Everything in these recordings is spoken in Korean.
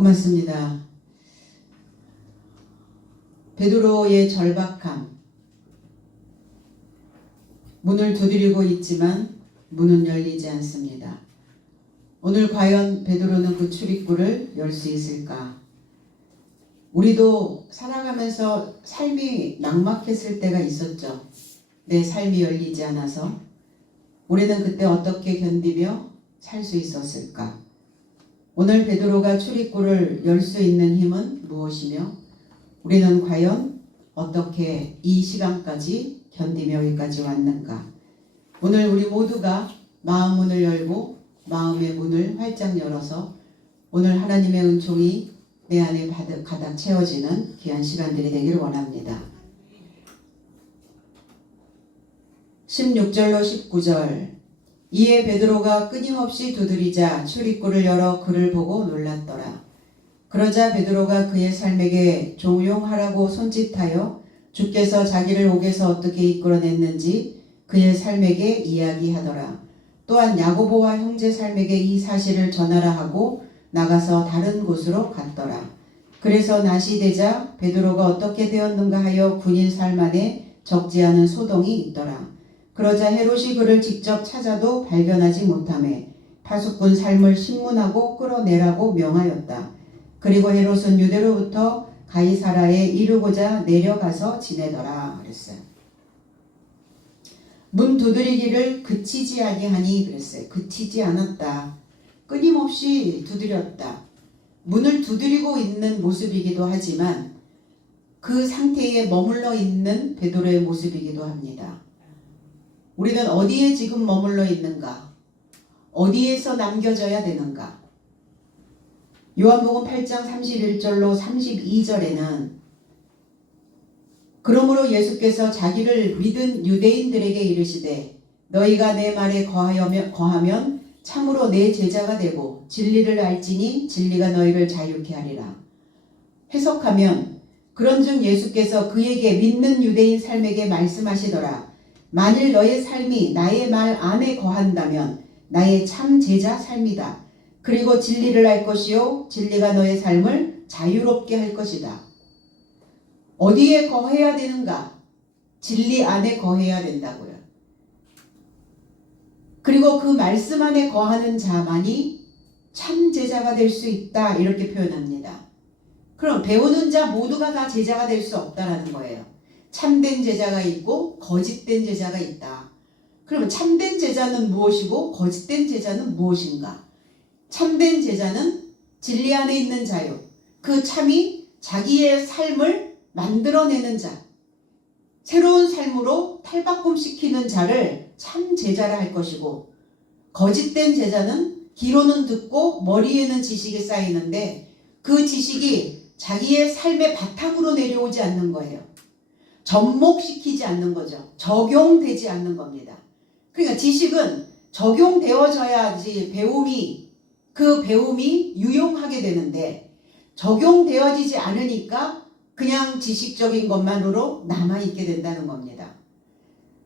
고맙습니다. 베드로의 절박함. 문을 두드리고 있지만 문은 열리지 않습니다. 오늘 과연 베드로는 그 출입구를 열 수 있을까? 우리도 살아가면서 삶이 낙막했을 때가 있었죠. 내 삶이 열리지 않아서 우리는 그때 어떻게 견디며 살 수 있었을까? 오늘 베드로가 출입구를 열 수 있는 힘은 무엇이며 우리는 과연 어떻게 이 시간까지 견디며 여기까지 왔는가? 오늘 우리 모두가 마음 문을 열고 마음의 문을 활짝 열어서 오늘 하나님의 은총이 내 안에 가득 채워지는 귀한 시간들이 되기를 원합니다. 16절로 19절. 이에 베드로가 끊임없이 두드리자 출입구를 열어 그를 보고 놀랐더라. 그러자 베드로가 그의 삶에게 종용하라고 손짓하여 주께서 자기를 옥에서 어떻게 이끌어냈는지 그의 삶에게 이야기하더라. 또한 야고보와 형제 삶에게 이 사실을 전하라 하고 나가서 다른 곳으로 갔더라. 그래서 낮이 되자 베드로가 어떻게 되었는가 하여 군인 삶 안에 적지 않은 소동이 있더라. 그러자 헤롯이 그를 직접 찾아도 발견하지 못하매 파수꾼 삶을 신문하고 끌어내라고 명하였다. 그리고 헤롯은 유대로부터 가이사라에 이르고자 내려가서 지내더라 그랬어요. 문 두드리기를 그치지 아니하니 그랬어요. 그치지 않았다. 끊임없이 두드렸다. 문을 두드리고 있는 모습이기도 하지만 그 상태에 머물러 있는 베드로의 모습이기도 합니다. 우리는 어디에 지금 머물러 있는가? 어디에서 남겨져야 되는가? 요한복음 8장 31절로 32절에는 그러므로 예수께서 자기를 믿은 유대인들에게 이르시되 너희가 내 말에 거하면 참으로 내 제자가 되고 진리를 알지니 진리가 너희를 자유케 하리라. 해석하면 그런즉 예수께서 그에게 믿는 유대인 삶에게 말씀하시더라. 만일 너의 삶이 나의 말 안에 거한다면 나의 참 제자 삶이다. 그리고 진리를 알 것이요 진리가 너의 삶을 자유롭게 할 것이다. 어디에 거해야 되는가? 진리 안에 거해야 된다고요. 그리고 그 말씀 안에 거하는 자만이 참 제자가 될 수 있다 이렇게 표현합니다. 그럼 배우는 자 모두가 다 제자가 될 수 없다라는 거예요. 참된 제자가 있고 거짓된 제자가 있다. 그러면 참된 제자는 무엇이고 거짓된 제자는 무엇인가? 참된 제자는 진리 안에 있는 자요. 그 참이 자기의 삶을 만들어내는 자. 새로운 삶으로 탈바꿈시키는 자를 참 제자라 할 것이고 거짓된 제자는 귀로는 듣고 머리에는 지식이 쌓이는데 그 지식이 자기의 삶의 바탕으로 내려오지 않는 거예요. 접목시키지 않는 거죠. 적용되지 않는 겁니다. 그러니까 지식은 적용되어져야지 그 배움이 유용하게 되는데 적용되어지지 않으니까 그냥 지식적인 것만으로 남아있게 된다는 겁니다.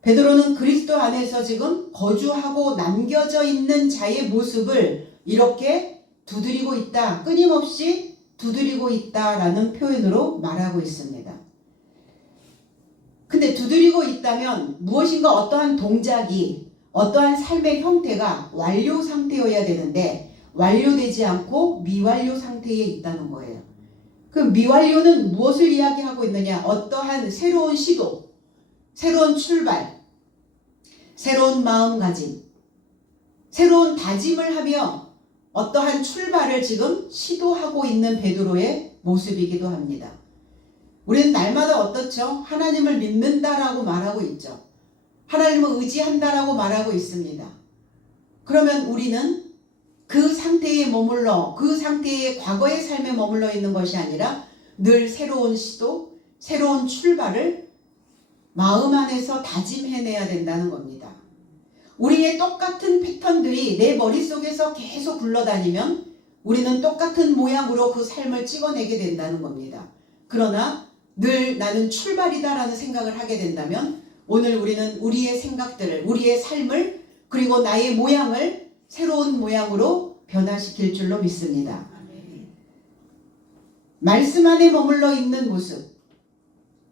베드로는 그리스도 안에서 지금 거주하고 남겨져 있는 자의 모습을 이렇게 두드리고 있다. 끊임없이 두드리고 있다라는 표현으로 말하고 있습니다. 근데 두드리고 있다면 무엇인가 어떠한 동작이 어떠한 삶의 형태가 완료 상태여야 되는데 완료되지 않고 미완료 상태에 있다는 거예요. 그럼 미완료는 무엇을 이야기하고 있느냐? 어떠한 새로운 시도, 새로운 출발, 새로운 마음가짐, 새로운 다짐을 하며 어떠한 출발을 지금 시도하고 있는 베드로의 모습이기도 합니다. 우리는 날마다 어떻죠? 하나님을 믿는다라고 말하고 있죠. 하나님을 의지한다라고 말하고 있습니다. 그러면 우리는 그 상태에 머물러 그 상태의 과거의 삶에 머물러 있는 것이 아니라 늘 새로운 시도, 새로운 출발을 마음 안에서 다짐해내야 된다는 겁니다. 우리의 똑같은 패턴들이 내 머릿속에서 계속 굴러다니면 우리는 똑같은 모양으로 그 삶을 찍어내게 된다는 겁니다. 그러나 늘 나는 출발이다라는 생각을 하게 된다면 오늘 우리는 우리의 생각들을, 우리의 삶을 그리고 나의 모양을 새로운 모양으로 변화시킬 줄로 믿습니다. 말씀 안에 머물러 있는 모습.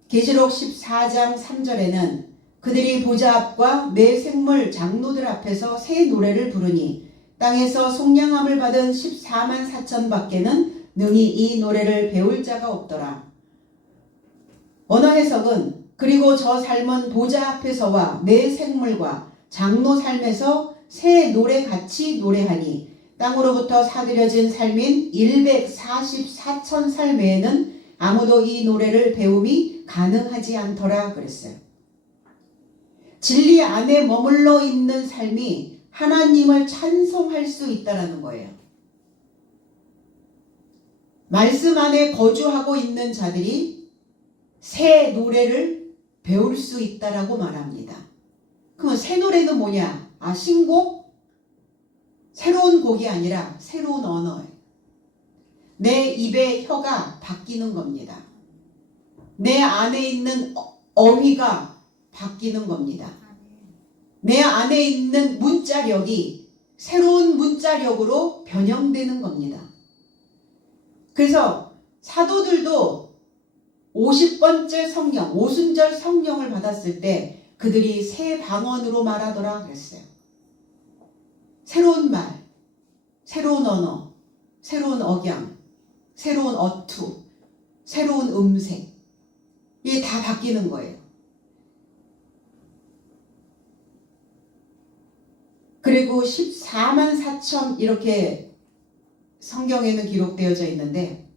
계시록 14장 3절에는 그들이 보좌 앞과 매 생물 장로들 앞에서 새 노래를 부르니 땅에서 속량함을 받은 14만 4천 밖에는 능히 이 노래를 배울 자가 없더라. 언어 해석은 그리고 저 삶은 보좌 앞에서와 매 생물과 장로 삶에서 새 노래같이 노래하니 땅으로부터 사들여진 삶인 144천 살 외에는 아무도 이 노래를 배움이 가능하지 않더라 그랬어요. 진리 안에 머물러 있는 삶이 하나님을 찬송할 수 있다라는 거예요. 말씀 안에 거주하고 있는 자들이 새 노래를 배울 수 있다라고 말합니다. 그럼 새 노래는 뭐냐? 신곡? 새로운 곡이 아니라 새로운 언어예요. 내 입의 혀가 바뀌는 겁니다. 내 안에 있는 어휘가 바뀌는 겁니다. 내 안에 있는 문자력이 새로운 문자력으로 변형되는 겁니다. 그래서 사도들도 50번째 성령, 오순절 성령을 받았을 때 그들이 새 방언으로 말하더라 그랬어요. 새로운 말, 새로운 언어, 새로운 억양, 새로운 어투, 새로운 음색, 이게 다 바뀌는 거예요. 그리고 14만 4천 이렇게 성경에는 기록되어져 있는데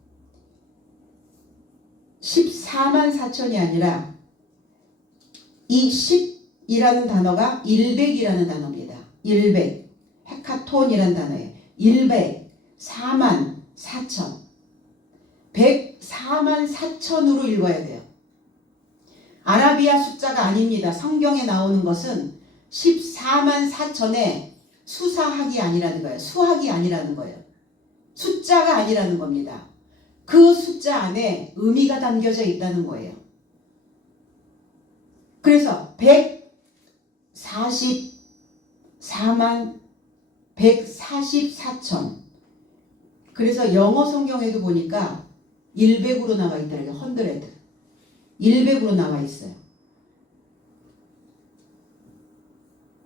14만 4천이 아니라 이 10이라는 단어가 100이라는 단어입니다. 100, 헤카톤이라는 단어예요. 100, 4만 4천, 104만 4천으로 읽어야 돼요. 아라비아 숫자가 아닙니다. 성경에 나오는 것은 14만 4천의 수사학이 아니라는 거예요. 수학이 아니라는 거예요. 숫자가 아니라는 겁니다. 그 숫자 안에 의미가 담겨져 있다는 거예요. 그래서 144만 144천. 그래서 영어 성경에도 보니까 100으로 나와 있더라고요. 100. 100으로 나와 있어요.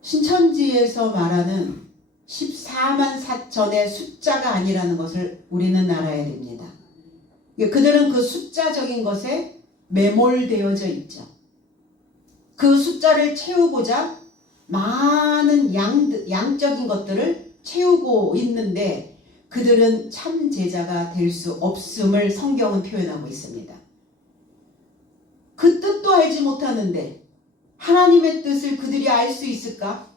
신천지에서 말하는 14만 4천의 숫자가 아니라는 것을 우리는 알아야 됩니다. 그들은 그 숫자적인 것에 매몰되어져 있죠. 그 숫자를 채우고자 많은 양적인 것들을 채우고 있는데 그들은 참 제자가 될 수 없음을 성경은 표현하고 있습니다. 그 뜻도 알지 못하는데 하나님의 뜻을 그들이 알 수 있을까?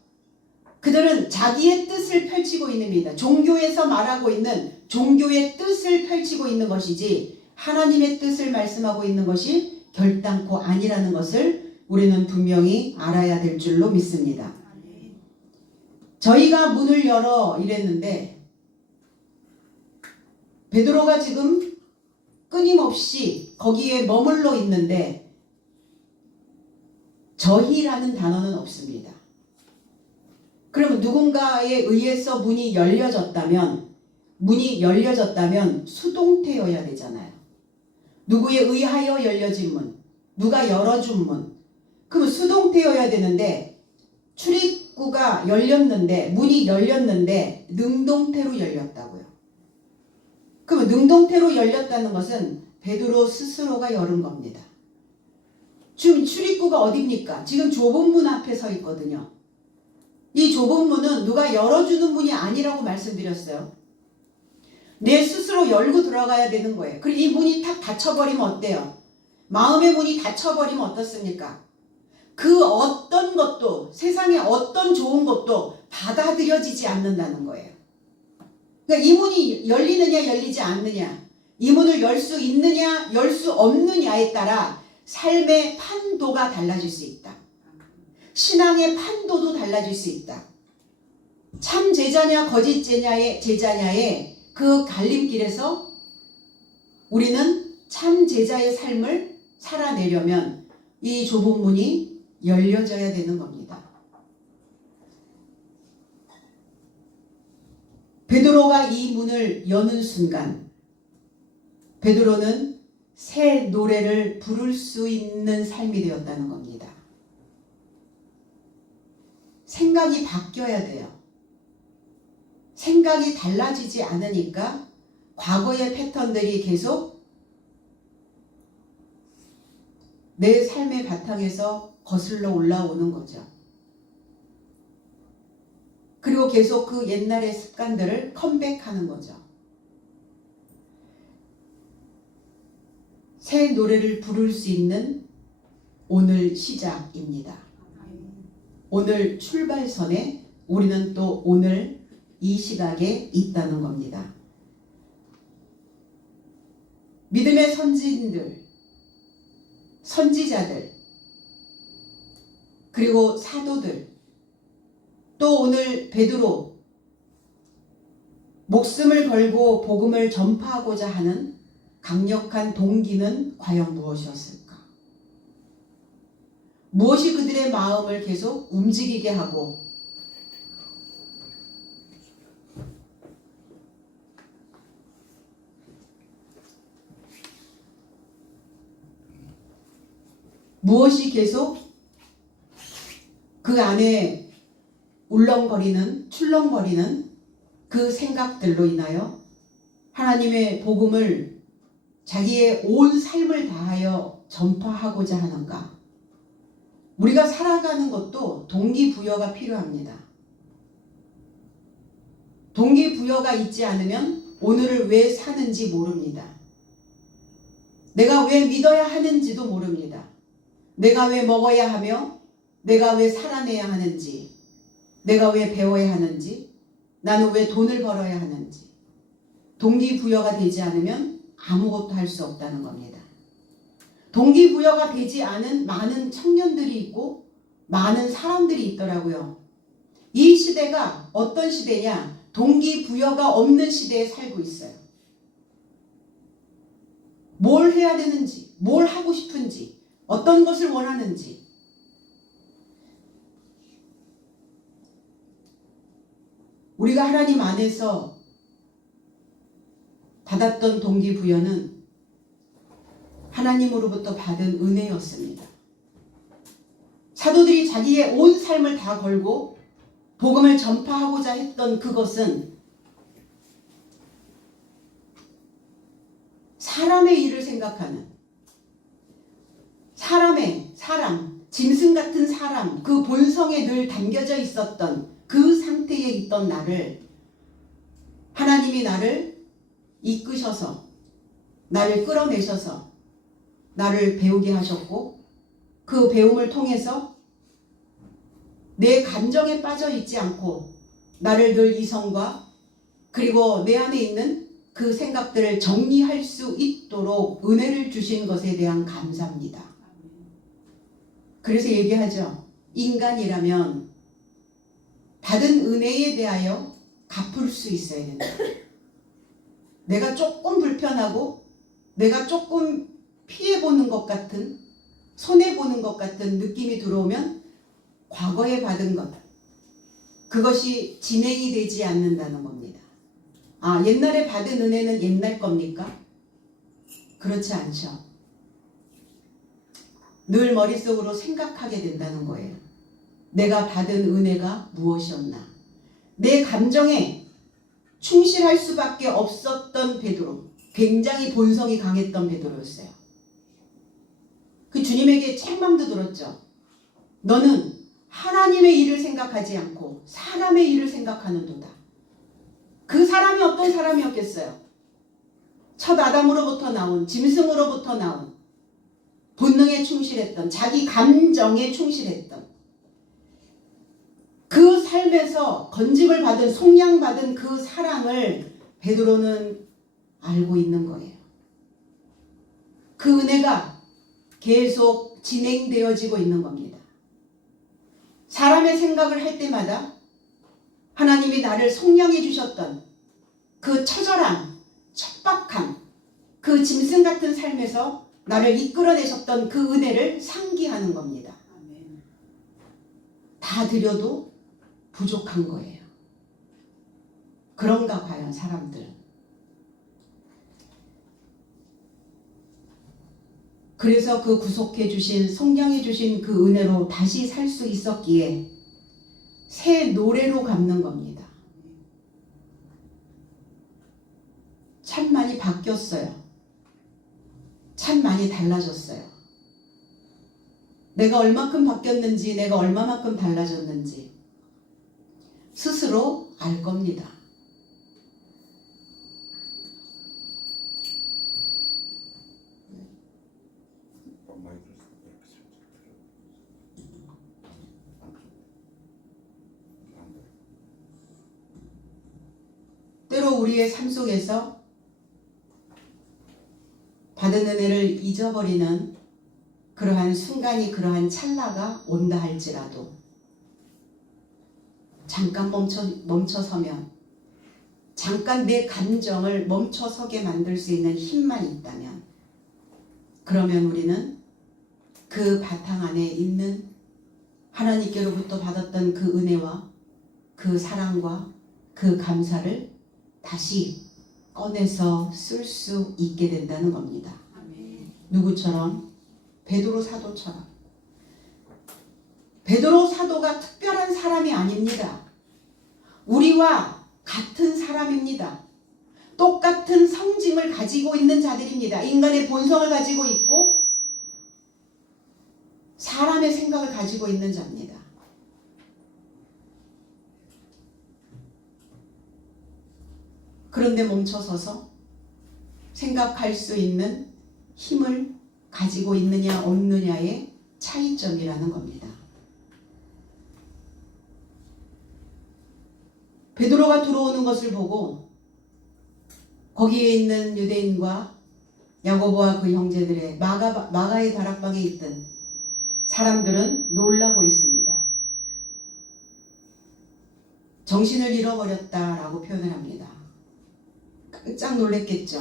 그들은 자기의 뜻을 펼치고 있습니다. 종교에서 말하고 있는 종교의 뜻을 펼치고 있는 것이지 하나님의 뜻을 말씀하고 있는 것이 결단코 아니라는 것을 우리는 분명히 알아야 될 줄로 믿습니다. 저희가 문을 열어 이랬는데 베드로가 지금 끊임없이 거기에 머물러 있는데 저희라는 단어는 없습니다. 그러면 누군가에 의해서 문이 열려졌다면 수동태여야 되잖아요. 누구에 의하여 열려진 문, 누가 열어준 문. 그럼 수동태여야 되는데 출입구가 열렸는데 문이 열렸는데 능동태로 열렸다고요. 그럼 능동태로 열렸다는 것은 베드로 스스로가 열은 겁니다. 지금 출입구가 어디입니까? 지금 좁은 문 앞에 서 있거든요. 이 좁은 문은 누가 열어주는 문이 아니라고 말씀드렸어요. 내 스스로 열고 들어가야 되는 거예요. 그리고 이 문이 탁 닫혀버리면 어때요? 마음의 문이 닫혀버리면 어떻습니까? 그 어떤 것도 세상의 어떤 좋은 것도 받아들여지지 않는다는 거예요. 그러니까 이 문이 열리느냐 열리지 않느냐, 이 문을 열 수 있느냐 열 수 없느냐에 따라 삶의 판도가 달라질 수 있다. 신앙의 판도도 달라질 수 있다. 참 제자냐 거짓 제자냐의 그 갈림길에서 우리는 참 제자의 삶을 살아내려면 이 좁은 문이 열려져야 되는 겁니다. 베드로가 이 문을 여는 순간 베드로는 새 노래를 부를 수 있는 삶이 되었다는 겁니다. 생각이 바뀌어야 돼요. 생각이 달라지지 않으니까 과거의 패턴들이 계속 내 삶의 바탕에서 거슬러 올라오는 거죠. 그리고 계속 그 옛날의 습관들을 컴백하는 거죠. 새 노래를 부를 수 있는 오늘 시작입니다. 오늘 출발선에 우리는 또 오늘 이 시각에 있다는 겁니다. 믿음의 선진들, 선지자들, 그리고 사도들, 또 오늘 베드로, 목숨을 걸고 복음을 전파하고자 하는 강력한 동기는 과연 무엇이었을까? 무엇이 그들의 마음을 계속 움직이게 하고 무엇이 계속 그 안에 울렁거리는 출렁거리는 그 생각들로 인하여 하나님의 복음을 자기의 온 삶을 다하여 전파하고자 하는가? 우리가 살아가는 것도 동기부여가 필요합니다. 동기부여가 있지 않으면 오늘을 왜 사는지 모릅니다. 내가 왜 믿어야 하는지도 모릅니다. 내가 왜 먹어야 하며 내가 왜 살아내야 하는지, 내가 왜 배워야 하는지, 나는 왜 돈을 벌어야 하는지 동기부여가 되지 않으면 아무것도 할 수 없다는 겁니다. 동기부여가 되지 않은 많은 청년들이 있고 많은 사람들이 있더라고요. 이 시대가 어떤 시대냐? 동기부여가 없는 시대에 살고 있어요. 뭘 해야 되는지, 뭘 하고 싶은지, 어떤 것을 원하는지. 우리가 하나님 안에서 받았던 동기부여는 하나님으로부터 받은 은혜였습니다. 사도들이 자기의 온 삶을 다 걸고 복음을 전파하고자 했던 그것은 사람의 일을 생각하는 사람, 짐승 같은 사람, 그 본성에 늘 담겨져 있었던 그 상태에 있던 나를 하나님이 나를 이끄셔서 나를 끌어내셔서 나를 배우게 하셨고 그 배움을 통해서 내 감정에 빠져 있지 않고 나를 늘 이성과 그리고 내 안에 있는 그 생각들을 정리할 수 있도록 은혜를 주신 것에 대한 감사입니다. 그래서 얘기하죠. 인간이라면 받은 은혜에 대하여 갚을 수 있어야 된다. 내가 조금 불편하고 내가 조금 피해보는 것 같은, 손해보는 것 같은 느낌이 들어오면 과거에 받은 것, 그것이 진행이 되지 않는다는 겁니다. 아, 옛날에 받은 은혜는 옛날 겁니까? 그렇지 않죠. 늘 머릿속으로 생각하게 된다는 거예요. 내가 받은 은혜가 무엇이었나? 내 감정에 충실할 수밖에 없었던 베드로, 굉장히 본성이 강했던 베드로였어요. 그 주님에게 책망도 들었죠. 너는 하나님의 일을 생각하지 않고 사람의 일을 생각하는도다. 그 사람이 어떤 사람이었겠어요? 첫 아담으로부터 나온, 짐승으로부터 나온, 본능에 충실했던, 자기 감정에 충실했던, 그 삶에서 건집을 받은, 속량받은 그 사랑을 베드로는 알고 있는 거예요. 그 은혜가 계속 진행되어지고 있는 겁니다. 사람의 생각을 할 때마다 하나님이 나를 속량해 주셨던 그 처절함, 척박함, 그 짐승 같은 삶에서 나를 이끌어내셨던 그 은혜를 상기하는 겁니다. 다 드려도 부족한 거예요. 그런가 과연 사람들. 그래서 그 구속해 주신, 성량해 주신 그 은혜로 다시 살 수 있었기에 새 노래로 갚는 겁니다. 참 많이 바뀌었어요. 참 많이 달라졌어요. 내가 얼마큼 바뀌었는지, 내가 얼마만큼 달라졌는지 스스로 알 겁니다. 때로 우리의 삶 속에서 받은 은혜를 잊어버리는 그러한 순간이, 그러한 찰나가 온다 할지라도 잠깐 멈춰서면, 잠깐 내 감정을 멈춰서게 만들 수 있는 힘만 있다면, 그러면 우리는 그 바탕 안에 있는 하나님께로부터 받았던 그 은혜와 그 사랑과 그 감사를 다시 꺼내서 쓸 수 있게 된다는 겁니다. 누구처럼? 베드로 사도처럼. 베드로 사도가 특별한 사람이 아닙니다. 우리와 같은 사람입니다. 똑같은 성짐을 가지고 있는 자들입니다. 인간의 본성을 가지고 있고 사람의 생각을 가지고 있는 자입니다. 그런데 멈춰서서 생각할 수 있는 힘을 가지고 있느냐 없느냐의 차이점이라는 겁니다. 베드로가 들어오는 것을 보고 거기에 있는 유대인과 야고보와 그 형제들의 마가의 다락방에 있던 사람들은 놀라고 있습니다. 정신을 잃어버렸다라고 표현을 합니다. 깜짝 놀랐겠죠.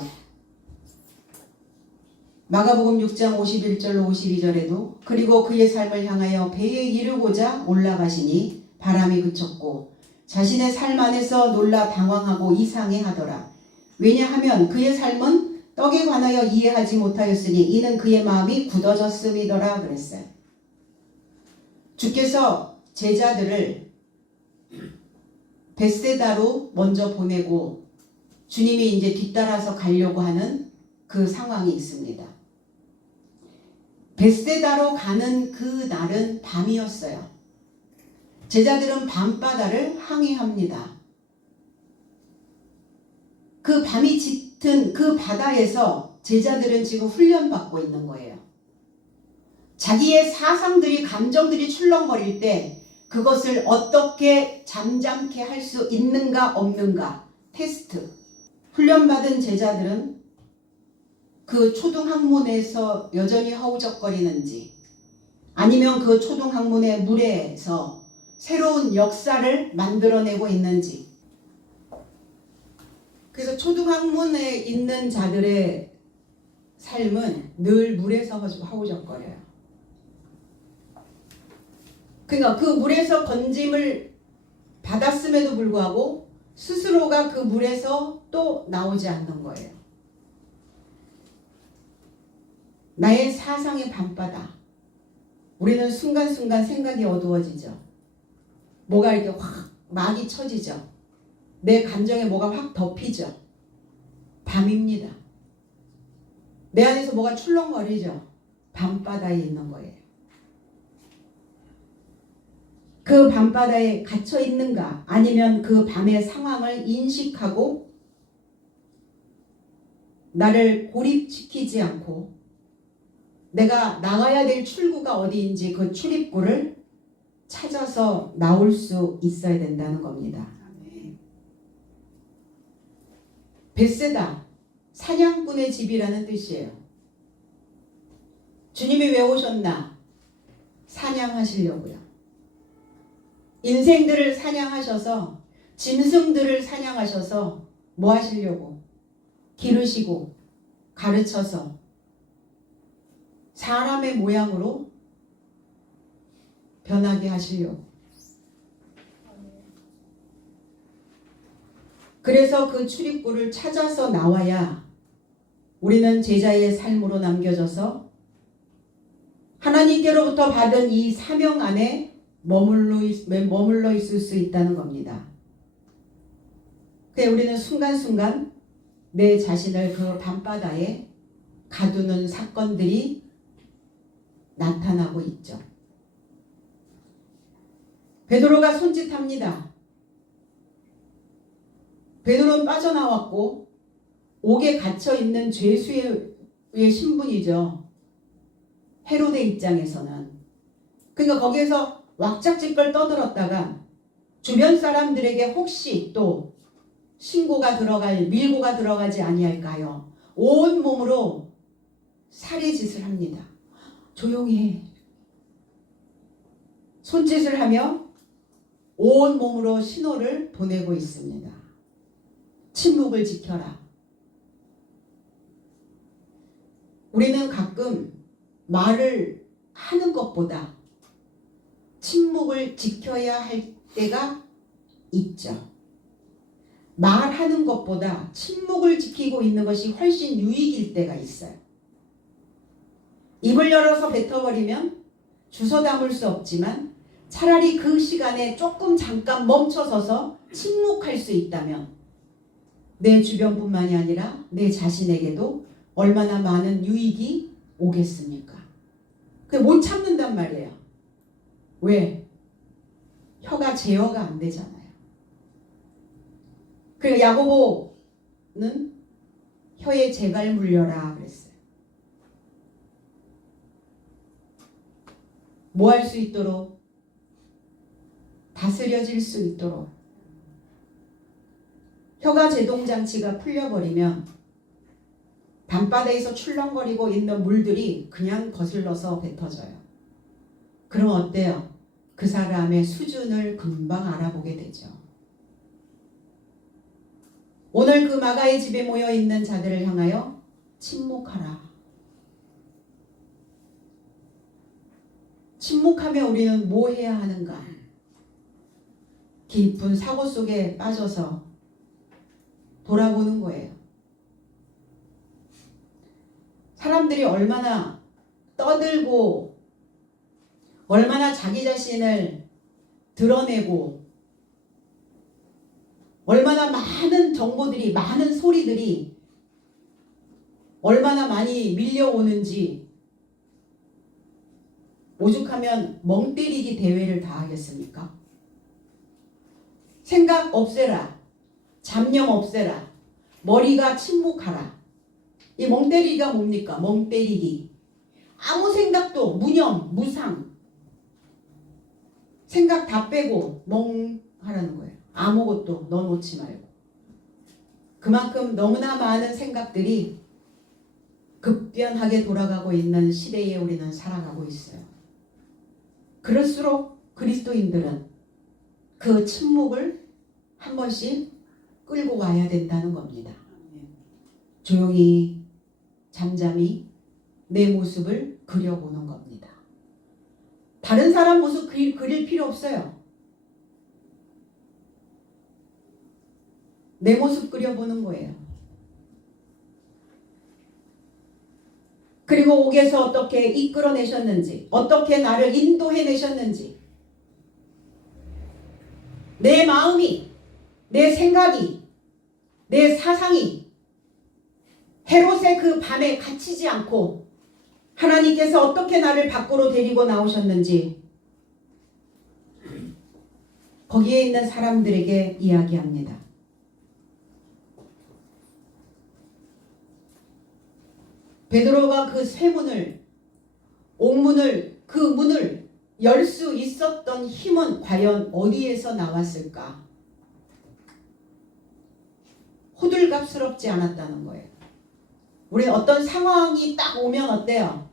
마가복음 6장 51절로 52절에도 그리고 그의 삶을 향하여 배에 이르고자 올라가시니 바람이 그쳤고 자신의 삶 안에서 놀라 당황하고 이상해하더라. 왜냐하면 그의 삶은 떡에 관하여 이해하지 못하였으니 이는 그의 마음이 굳어졌음이더라 그랬어요. 주께서 제자들을 벳세다로 먼저 보내고 주님이 이제 뒤따라서 가려고 하는 그 상황이 있습니다. 벳세다로 가는 그 날은 밤이었어요. 제자들은 밤바다를 항해합니다. 그 밤이 짙은 그 바다에서 제자들은 지금 훈련받고 있는 거예요. 자기의 사상들이, 감정들이 출렁거릴 때 그것을 어떻게 잠잠케 할 수 있는가 없는가 테스트. 훈련받은 제자들은 그 초등학문에서 여전히 허우적거리는지 아니면 그 초등학문의 물에서 새로운 역사를 만들어내고 있는지. 그래서 초등학문에 있는 자들의 삶은 늘 물에서 허우적거려요. 그러니까 그 물에서 건짐을 받았음에도 불구하고 스스로가 그 물에서 또 나오지 않는 거예요. 나의 사상의 밤바다. 우리는 순간순간 생각이 어두워지죠. 뭐가 이렇게 확 막이 쳐지죠. 내 감정에 뭐가 확 덮이죠. 밤입니다. 내 안에서 뭐가 출렁거리죠. 밤바다에 있는 거예요. 그 밤바다에 갇혀 있는가 아니면 그 밤의 상황을 인식하고 나를 고립시키지 않고 내가 나가야 될 출구가 어디인지 그 출입구를 찾아서 나올 수 있어야 된다는 겁니다. 벳세다, 사냥꾼의 집이라는 뜻이에요. 주님이 왜 오셨나? 사냥하시려고요. 인생들을 사냥하셔서, 짐승들을 사냥하셔서 뭐 하시려고? 기르시고 가르쳐서 사람의 모양으로 변하게 하시려고. 그래서 그 출입구를 찾아서 나와야 우리는 제자의 삶으로 남겨져서 하나님께로부터 받은 이 사명 안에 머물러 있을 수 있다는 겁니다. 그래서 우리는 순간순간 내 자신을 그 밤바다에 가두는 사건들이 나타나고 있죠. 베드로가 손짓합니다. 베드로는 빠져나왔고 옥에 갇혀있는 죄수의 신분이죠. 헤로데 입장에서는. 그러니까 거기에서 왁작지껄 떠들었다가 주변 사람들에게 혹시 또 밀고가 들어가지 아니할까요? 온 몸으로 살해짓을 합니다. 조용히 해. 손짓을 하며 온 몸으로 신호를 보내고 있습니다. 침묵을 지켜라. 우리는 가끔 말을 하는 것보다 침묵을 지켜야 할 때가 있죠. 말하는 것보다 침묵을 지키고 있는 것이 훨씬 유익일 때가 있어요. 입을 열어서 뱉어버리면 주워 담을 수 없지만 차라리 그 시간에 조금 잠깐 멈춰서서 침묵할 수 있다면 내 주변뿐만이 아니라 내 자신에게도 얼마나 많은 유익이 오겠습니까? 못 참는단 말이에요. 왜? 혀가 제어가 안 되잖아요. 그리고 야고보는 혀에 재갈 물려라 그랬어요. 뭐 할 수 있도록? 다스려질 수 있도록. 혀가 제동장치가 풀려버리면 밤바다에서 출렁거리고 있는 물들이 그냥 거슬러서 뱉어져요. 그럼 어때요? 그 사람의 수준을 금방 알아보게 되죠. 오늘 그 마가의 집에 모여있는 자들을 향하여 침묵하라. 침묵하며 우리는 뭐 해야 하는가? 깊은 사고 속에 빠져서 돌아보는 거예요. 사람들이 얼마나 떠들고 얼마나 자기 자신을 드러내고 얼마나 많은 정보들이 많은 소리들이 얼마나 많이 밀려오는지 오죽하면 멍 때리기 대회를 다 하겠습니까? 생각 없애라. 잡념 없애라. 머리가 침묵하라. 이 멍 때리기가 뭡니까? 멍 때리기. 아무 생각도 무념, 무상. 생각 다 빼고 멍 하라는 거예요. 아무것도 넣어놓지 말고. 그만큼 너무나 많은 생각들이 급변하게 돌아가고 있는 시대에 우리는 살아가고 있어요. 그럴수록 그리스도인들은 그 침묵을 한 번씩 끌고 와야 된다는 겁니다. 조용히 잠잠히 내 모습을 그려보는 겁니다. 다른 사람 모습 그릴 필요 없어요. 내 모습 그려보는 거예요. 그리고 옥에서 어떻게 이끌어내셨는지, 어떻게 나를 인도해내셨는지, 내 마음이, 내 생각이, 내 사상이 헤롯의 그 밤에 갇히지 않고 하나님께서 어떻게 나를 밖으로 데리고 나오셨는지 거기에 있는 사람들에게 이야기합니다. 베드로가 그 쇠문을, 옥문을, 그 문을 열 수 있었던 힘은 과연 어디에서 나왔을까? 호들갑스럽지 않았다는 거예요. 우리는 어떤 상황이 딱 오면 어때요?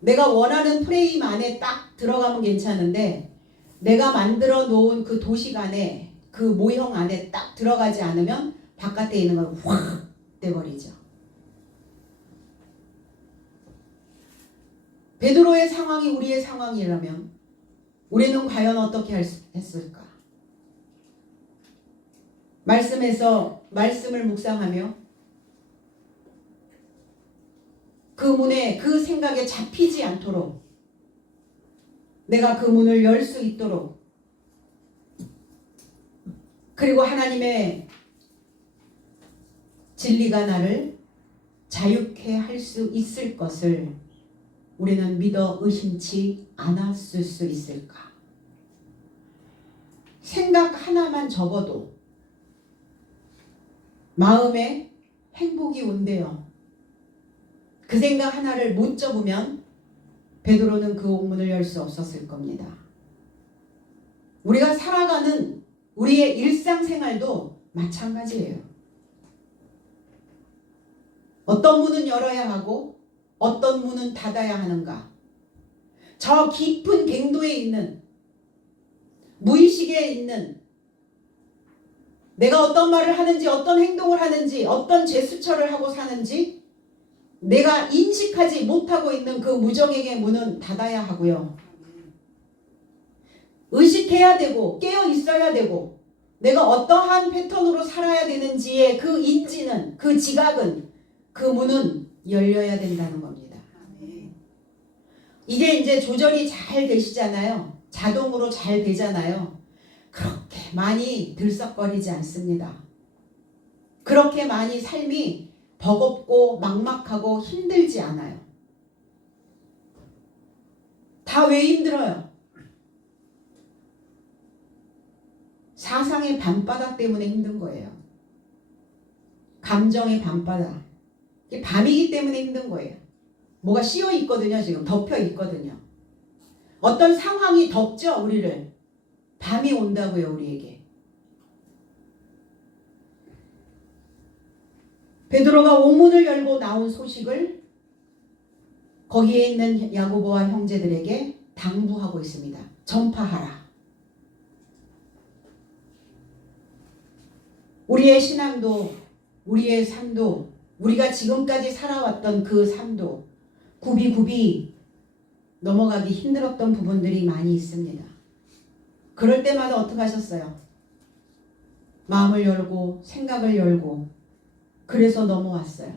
내가 원하는 프레임 안에 딱 들어가면 괜찮은데 내가 만들어 놓은 그 도식 안에 그 모형 안에 딱 들어가지 않으면 바깥에 있는 건 확 떼버리죠. 베드로의 상황이 우리의 상황이라면 우리는 과연 어떻게 했을까? 말씀에서 말씀을 묵상하며 그 문에 그 생각에 잡히지 않도록 내가 그 문을 열 수 있도록 그리고 하나님의 진리가 나를 자유케 할 수 있을 것을 우리는 믿어 의심치 않았을 수 있을까? 생각 하나만 접어도 마음에 행복이 온대요. 그 생각 하나를 못 접으면 베드로는 그 옥문을 열 수 없었을 겁니다. 우리가 살아가는 우리의 일상생활도 마찬가지예요. 어떤 문은 열어야 하고 어떤 문은 닫아야 하는가? 저 깊은 갱도에 있는 무의식에 있는 내가 어떤 말을 하는지 어떤 행동을 하는지 어떤 제스처를 하고 사는지 내가 인식하지 못하고 있는 그 무정행의 문은 닫아야 하고요. 의식해야 되고 깨어 있어야 되고 내가 어떠한 패턴으로 살아야 되는지의 그 인지는 그 지각은 그 문은 열려야 된다는 겁니다. 이게 이제 조절이 잘 되시잖아요. 자동으로 잘 되잖아요. 그렇게 많이 들썩거리지 않습니다. 그렇게 많이 삶이 버겁고 막막하고 힘들지 않아요. 다 왜 힘들어요? 사상의 밤바다 때문에 힘든 거예요. 감정의 밤바다. 이게 밤이기 때문에 힘든 거예요. 뭐가 씌어 있거든요. 지금 덮여 있거든요. 어떤 상황이 덮죠. 우리를. 밤이 온다고요. 우리에게. 베드로가 옥문을 열고 나온 소식을 거기에 있는 야고보와 형제들에게 당부하고 있습니다. 전파하라. 우리의 신앙도 우리의 삶도 우리가 지금까지 살아왔던 그 삶도 굽이 넘어가기 힘들었던 부분들이 많이 있습니다. 그럴 때마다 어떻게 하셨어요? 마음을 열고 생각을 열고 그래서 넘어왔어요.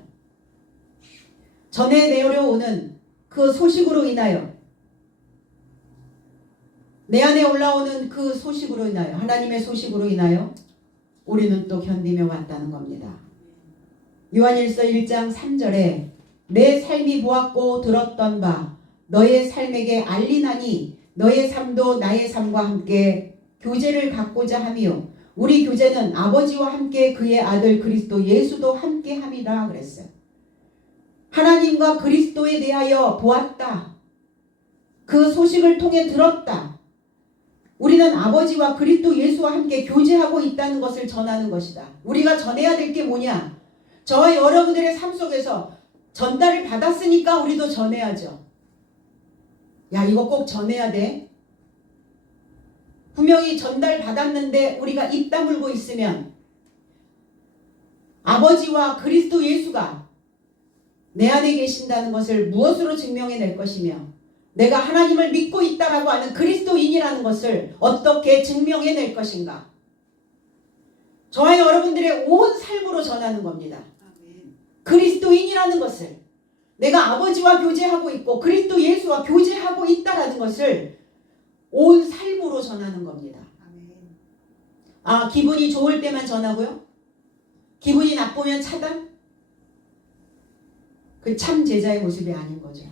전에 내려오는 그 소식으로 인하여 내 안에 올라오는 그 소식으로 인하여 하나님의 소식으로 인하여 우리는 또 견디며 왔다는 겁니다. 요한일서 1장 3절에 내 삶이 보았고 들었던 바 너의 삶에게 알리나니 너의 삶도 나의 삶과 함께 교제를 갖고자 하며 우리 교제는 아버지와 함께 그의 아들 그리스도 예수도 함께 함이라 그랬어요. 하나님과 그리스도에 대하여 보았다. 그 소식을 통해 들었다. 우리는 아버지와 그리스도 예수와 함께 교제하고 있다는 것을 전하는 것이다. 우리가 전해야 될 게 뭐냐? 저와 여러분들의 삶 속에서 전달을 받았으니까 우리도 전해야죠. 야, 이거 꼭 전해야 돼. 분명히 전달 받았는데 우리가 입 다물고 있으면 아버지와 그리스도 예수가 내 안에 계신다는 것을 무엇으로 증명해낼 것이며 내가 하나님을 믿고 있다라고 하는 그리스도인이라는 것을 어떻게 증명해낼 것인가. 저와 여러분들의 온 삶으로 전하는 겁니다. 그리스도인이라는 것을 내가 아버지와 교제하고 있고 그리스도 예수와 교제하고 있다라는 것을 온 삶으로 전하는 겁니다. 아, 기분이 좋을 때만 전하고요? 기분이 나쁘면 차단? 그 참 제자의 모습이 아닌 거죠.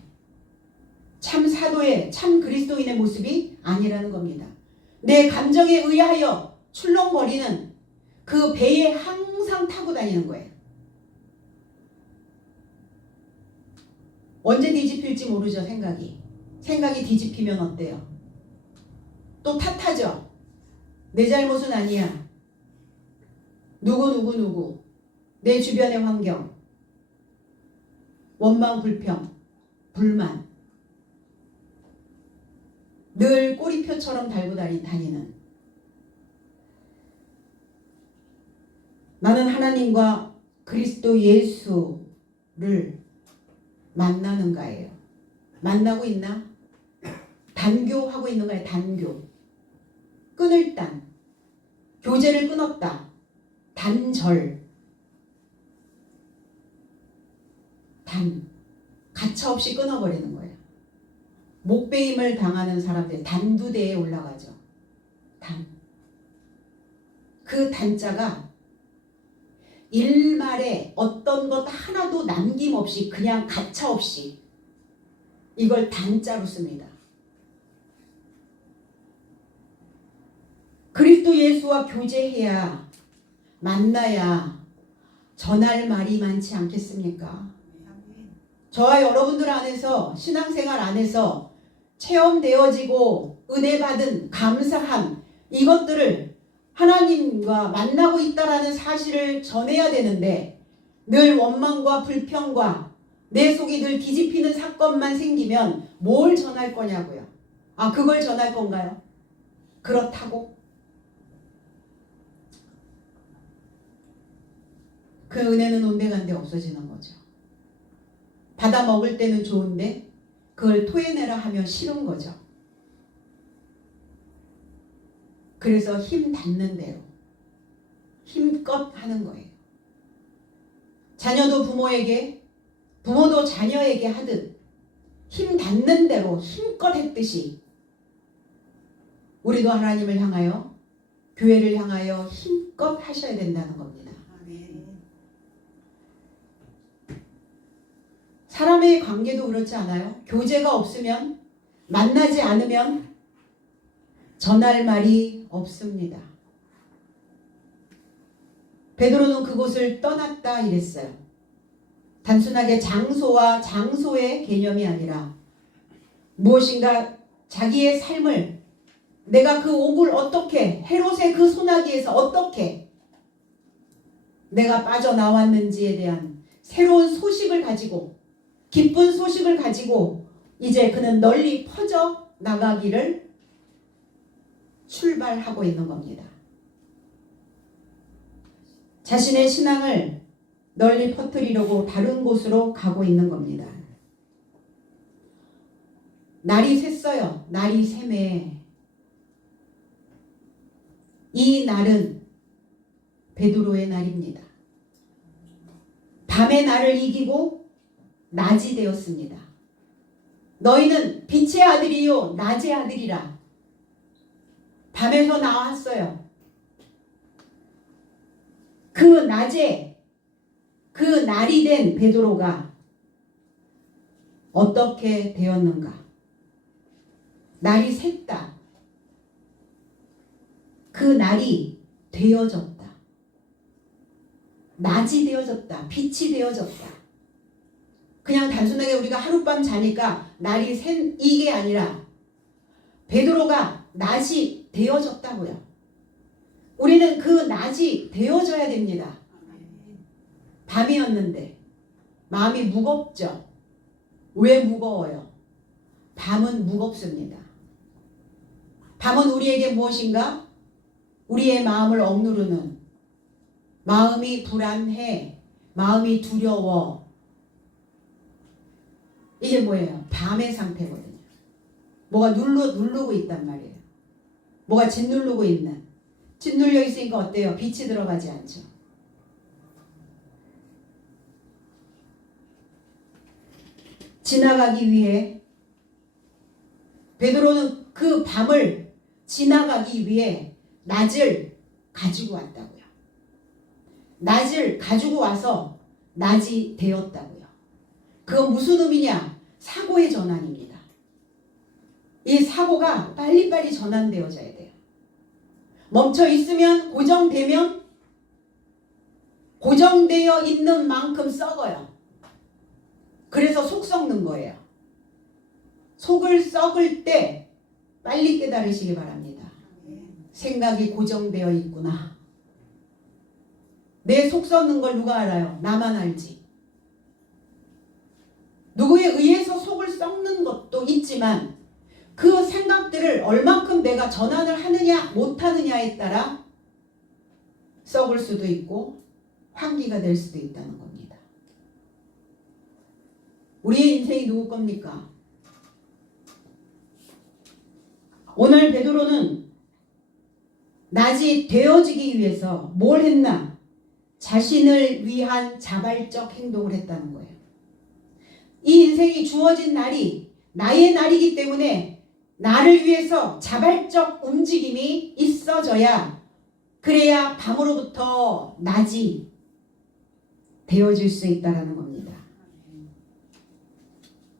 참 사도의, 참 그리스도인의 모습이 아니라는 겁니다. 내 감정에 의하여 출렁거리는 그 배에 항상 타고 다니는 거예요. 언제 뒤집힐지 모르죠. 생각이 뒤집히면 어때요? 또 탓하죠. 내 잘못은 아니야. 누구 내 주변의 환경, 원망, 불평, 불만, 늘 꼬리표처럼 달고 다니는. 나는 하나님과 그리스도 예수를 만나는가예요. 만나고 있나? 단교하고 있는가요? 단교. 끊을 단. 교제를 끊었다. 단절. 가차없이 끊어버리는 거예요. 목베임을 당하는 사람들 단두대에 올라가죠. 그 단자가 일말에 어떤 것 하나도 남김없이 그냥 가차없이 이걸 단자로 씁니다. 그리스도 예수와 교제해야 만나야 전할 말이 많지 않겠습니까? 저와 여러분들 안에서 신앙생활 안에서 체험되어지고 은혜 받은 감사함 이것들을 하나님과 만나고 있다라는 사실을 전해야 되는데 늘 원망과 불평과 내 속이 늘 뒤집히는 사건만 생기면 뭘 전할 거냐고요. 아, 그걸 전할 건가요? 그렇다고? 그 은혜는 온데간데 없어지는 거죠. 받아 먹을 때는 좋은데 그걸 토해내라 하면 싫은 거죠. 그래서 힘 닿는 대로 힘껏 하는 거예요. 자녀도 부모에게, 부모도 자녀에게 하듯 힘 닿는 대로 힘껏 했듯이 우리도 하나님을 향하여, 교회를 향하여 힘껏 하셔야 된다는 겁니다. 사람의 관계도 그렇지 않아요? 교제가 없으면, 만나지 않으면 전할 말이 없습니다. 베드로는 그곳을 떠났다 이랬어요. 단순하게 장소와 장소의 개념이 아니라 무엇인가 자기의 삶을 내가 그 옥을 어떻게, 헤롯의 그 소나기에서 어떻게 내가 빠져나왔는지에 대한 새로운 소식을 가지고, 기쁜 소식을 가지고 이제 그는 널리 퍼져 나가기를 출발하고 있는 겁니다. 자신의 신앙을 널리 퍼뜨리려고 다른 곳으로 가고 있는 겁니다. 날이 샜어요. 날이 샘에. 이 날은 베드로의 날입니다. 밤의 날을 이기고 낮이 되었습니다. 너희는 빛의 아들이요 낮의 아들이라. 밤에서 나왔어요. 그 낮에 그 날이 된 베드로가 어떻게 되었는가? 날이 샜다. 그 날이 되어졌다. 낮이 되어졌다. 빛이 되어졌다. 그냥 단순하게 우리가 하룻밤 자니까 날이 샌 이게 아니라 베드로가 낮이 되어졌다고요. 우리는 그 낮이 되어져야 됩니다. 밤이었는데 마음이 무겁죠. 왜 무거워요? 밤은 무겁습니다. 밤은 우리에게 무엇인가? 우리의 마음을 억누르는, 마음이 불안해, 마음이 두려워. 이게 뭐예요? 밤의 상태거든요. 뭐가 누르고 있단 말이에요. 뭐가 짓누르고 있는. 짓눌려 있으니까 어때요? 빛이 들어가지 않죠. 지나가기 위해 베드로는 그 밤을 지나가기 위해 낮을 가지고 왔다고요. 낮을 가지고 와서 낮이 되었다고요. 그건 무슨 의미냐? 사고의 전환입니다. 이 사고가 빨리빨리 전환되어져야 돼요. 멈춰 있으면, 고정되면 고정되어 있는 만큼 썩어요. 그래서 속 썩는 거예요. 속을 썩을 때 빨리 깨달으시기 바랍니다. 생각이 고정되어 있구나. 내 속 썩는 걸 누가 알아요? 나만 알지. 누구에 의해서 속을 썩는 것도 있지만 그 생각들을 얼만큼 내가 전환을 하느냐 못하느냐에 따라 썩을 수도 있고 환기가 될 수도 있다는 겁니다. 우리의 인생이 누구 겁니까? 오늘 베드로는 낮이 되어지기 위해서 뭘 했나? 자신을 위한 자발적 행동을 했다는 거예요. 이 인생이 주어진 날이 나의 날이기 때문에 나를 위해서 자발적 움직임이 있어져야, 그래야 밤으로부터 낮이 되어질 수 있다는 겁니다.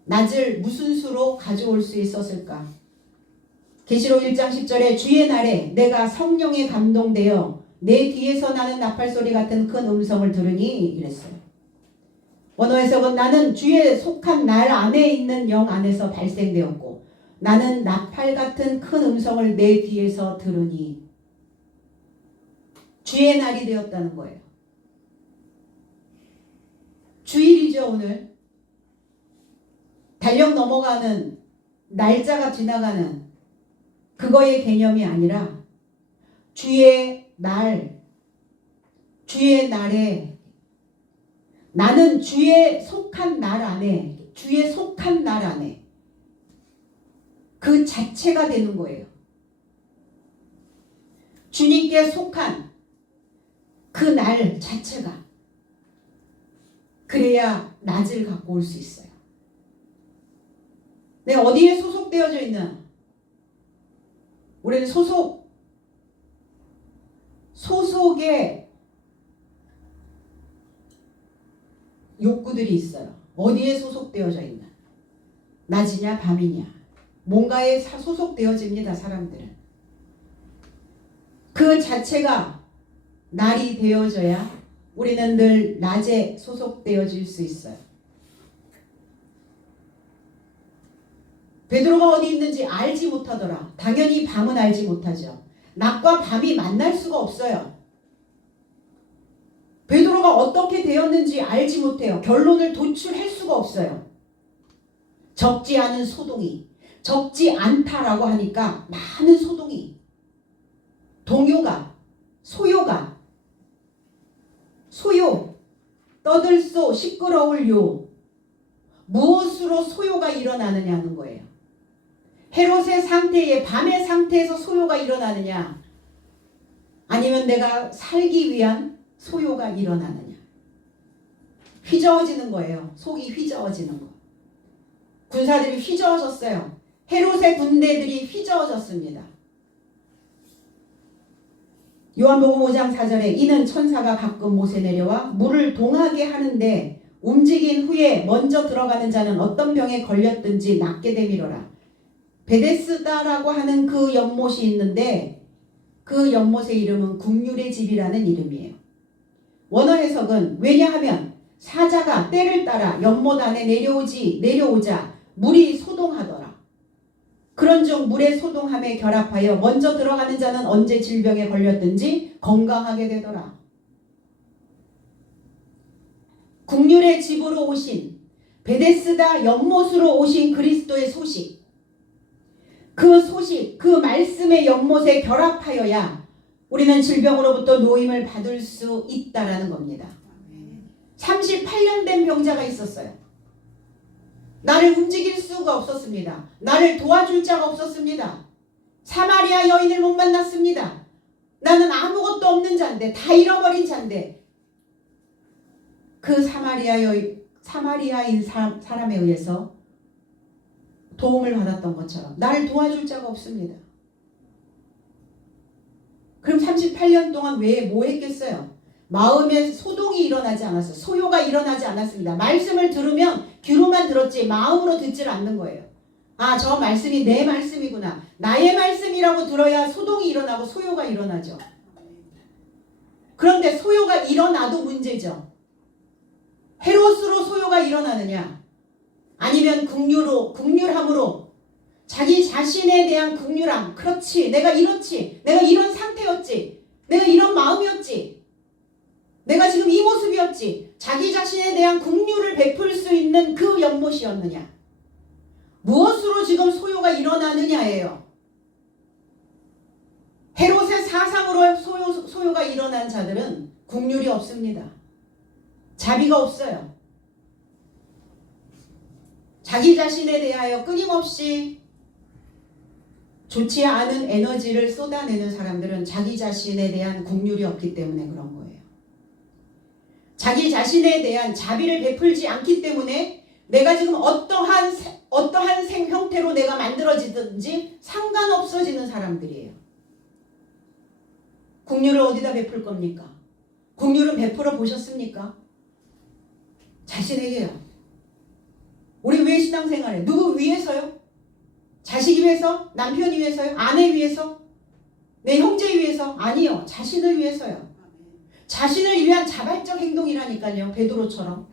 낮을 무슨 수로 가져올 수 있었을까? 계시록 1장 10절에 주의 날에 내가 성령에 감동되어 내 뒤에서 나는 나팔소리 같은 큰 음성을 들으니 이랬어요. 원어 해석은 나는 주의 속한 날 안에 있는 영 안에서 발생되었고 나는 나팔 같은 큰 음성을 내 뒤에서 들으니, 주의 날이 되었다는 거예요. 주일이죠. 오늘 달력 넘어가는, 날짜가 지나가는 그거의 개념이 아니라 주의 날, 주의 날에 나는 주의 속한 날 안에, 주의 속한 날 안에 그 자체가 되는 거예요. 주님께 속한 그 날 자체가, 그래야 낮을 갖고 올 수 있어요. 내가 어디에 소속되어져 있나? 우리는 소속의 욕구들이 있어요. 어디에 소속되어져 있나? 낮이냐 밤이냐? 뭔가에 소속되어집니다. 사람들은. 그 자체가 날이 되어져야 우리는 늘 낮에 소속되어질 수 있어요. 베드로가 어디 있는지 알지 못하더라. 당연히 밤은 알지 못하죠. 낮과 밤이 만날 수가 없어요. 베드로가 어떻게 되었는지 알지 못해요. 결론을 도출할 수가 없어요. 적지 않은 소동이, 적지 않다라고 하니까 많은 소동이, 동요가, 소요, 떠들소, 시끄러울 요, 무엇으로 소요가 일어나느냐는 거예요. 헤롯의 상태에, 밤의 상태에서 소요가 일어나느냐, 아니면 내가 살기 위한 소요가 일어나느냐. 휘저어지는 거예요. 속이 휘저어지는 거. 군사들이 휘저어졌어요. 헤롯의 군대들이 휘저어졌습니다. 요한복음 5장 4절에 이는 천사가 가끔 못에 내려와 물을 동하게 하는데 움직인 후에 먼저 들어가는 자는 어떤 병에 걸렸든지 낫게 되미로라. 베데스다라고 하는 그 연못이 있는데 그 연못의 이름은 국률의 집이라는 이름이에요. 원어 해석은 왜냐하면 사자가 때를 따라 연못 안에 내려오자 물이 소동하더라. 그런즉 물의 소동함에 결합하여 먼저 들어가는 자는 언제 질병에 걸렸든지 건강하게 되더라. 국률의 집으로 오신, 베데스다 연못으로 오신 그리스도의 소식, 그 말씀의 연못에 결합하여야 우리는 질병으로부터 노임을 받을 수 있다라는 겁니다. 38년 된 병자가 있었어요. 나를 움직일 수가 없었습니다. 나를 도와줄 자가 없었습니다. 사마리아 여인을 못 만났습니다. 나는 아무것도 없는 자인데, 다 잃어버린 자인데, 그 사마리아인 사람에 의해서 도움을 받았던 것처럼 나를 도와줄 자가 없습니다. 그럼 38년 동안 왜 뭐 했겠어요? 마음에 소동이 일어나지 않았어요. 소요가 일어나지 않았습니다. 말씀을 들으면 귀로만 들었지 마음으로 듣질 않는 거예요. 아, 저 말씀이 내 말씀이구나. 나의 말씀이라고 들어야 소동이 일어나고 소요가 일어나죠. 그런데 소요가 일어나도 문제죠. 헤롯으로 소요가 일어나느냐, 아니면 국률함으로 자기 자신에 대한 국률함. 그렇지, 내가 이렇지, 내가 이런 상태였지, 내가 이런 마음이었지, 내가 지금 이 모습이었지, 자기 자신에 대한 국률을 베풀 수 있는 그 연못이었느냐, 무엇으로 지금 소요가 일어나느냐예요. 헤롯의 사상으로 소요가 일어난 자들은 국률이 없습니다. 자비가 없어요. 자기 자신에 대하여 끊임없이 좋지 않은 에너지를 쏟아내는 사람들은 자기 자신에 대한 국률이 없기 때문에 그런 거예요. 자기 자신에 대한 자비를 베풀지 않기 때문에 내가 지금 어떠한 형태로 내가 만들어지든지 상관없어지는 사람들이에요. 긍휼을 어디다 베풀 겁니까? 긍휼은 베풀어 보셨습니까? 자신에게요. 우리 왜 신앙생활해? 누구 위해서요? 자식 위해서? 남편 위해서요? 아내 위해서? 내 형제 위해서? 아니요. 자신을 위해서요. 자신을 위한 자발적 행동이라니까요. 베드로처럼.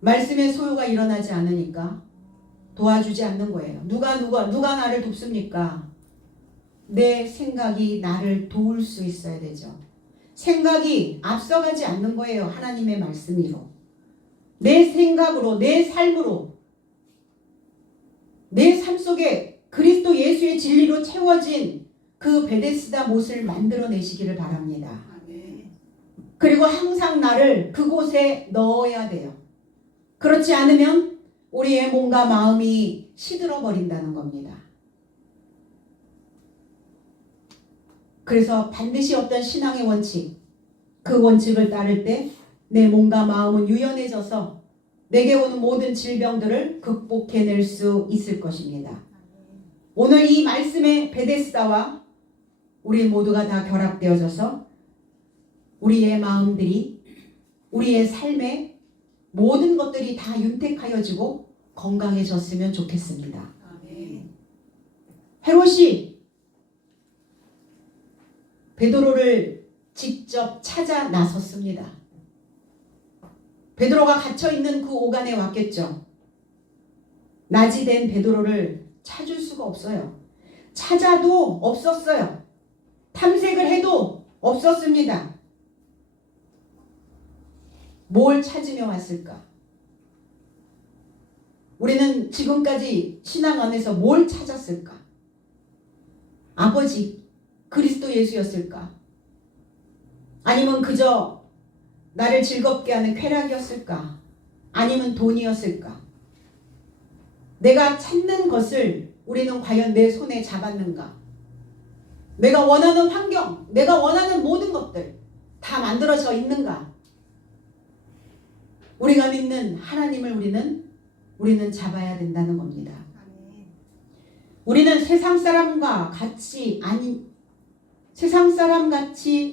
말씀의 소요가 일어나지 않으니까 도와주지 않는 거예요. 누가 나를 돕습니까? 내 생각이 나를 도울 수 있어야 되죠. 생각이 앞서가지 않는 거예요. 하나님의 말씀으로. 내 생각으로, 내 삶으로, 내 삶 속에 그리스도 예수의 진리로 채워진 그 베데스다 못을 만들어내시기를 바랍니다. 그리고 항상 나를 그곳에 넣어야 돼요. 그렇지 않으면 우리의 몸과 마음이 시들어 버린다는 겁니다. 그래서 반드시 어떤 신앙의 원칙, 그 원칙을 따를 때 내 몸과 마음은 유연해져서 내게 오는 모든 질병들을 극복해낼 수 있을 것입니다. 오늘 이 말씀의 베데스다와 우리 모두가 다 결합되어져서 우리의 마음들이, 우리의 삶의 모든 것들이 다 윤택하여지고 건강해졌으면 좋겠습니다. 헤롯이 베드로를 직접 찾아 나섰습니다. 베드로가 갇혀있는 그 오간에 왔겠죠. 낮이 된 베드로를 찾을 수가 없어요. 찾아도 없었어요. 탐색을 해도 없었습니다. 뭘 찾으며 왔을까? 우리는 지금까지 신앙 안에서 뭘 찾았을까? 아버지 그리스도 예수였을까? 아니면 그저 나를 즐겁게 하는 쾌락이었을까? 아니면 돈이었을까? 내가 찾는 것을 우리는 과연 내 손에 잡았는가? 내가 원하는 환경, 내가 원하는 모든 것들 다 만들어져 있는가? 우리가 믿는 하나님을 우리는 잡아야 된다는 겁니다. 우리는 세상 사람 같이